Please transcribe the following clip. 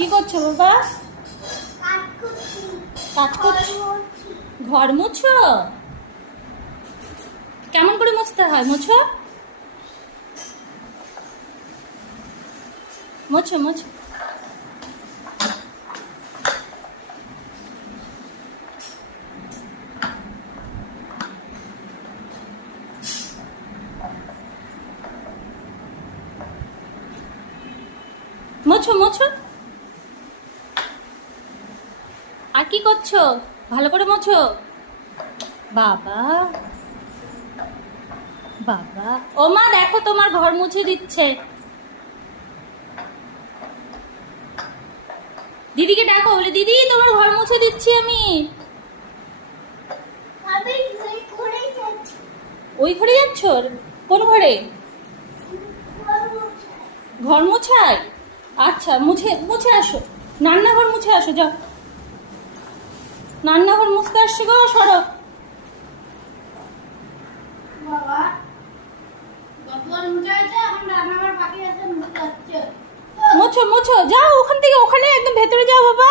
কি করছো বাবা? কাজ করছো? ঘর মুছো? কেমন করে মুছতে হয়? মুছো মুছো মুছো। মুছো মুছো। আর কি করছো? ভালো করে মুছো। বাবা বাবা, ও মা দেখো তোমার ঘর মুছে দিচ্ছে। দিদিকে ডাকো, বলে দিদি তোমার ঘর মুছে দিচ্ছি আমি। ওই ঘরে যাচ্ছ? কোন ঘরে? ঘর মোছায়? আচ্ছা, মুছে মুছে আসো। রান্নাঘর মুছে আসো, যাও। রান্নাঘর মুছতে আসছি গো, সরো। মুছো মুছো, যাও ওখান থেকে, ওখানে একদম ভেতরে যাও বাবা।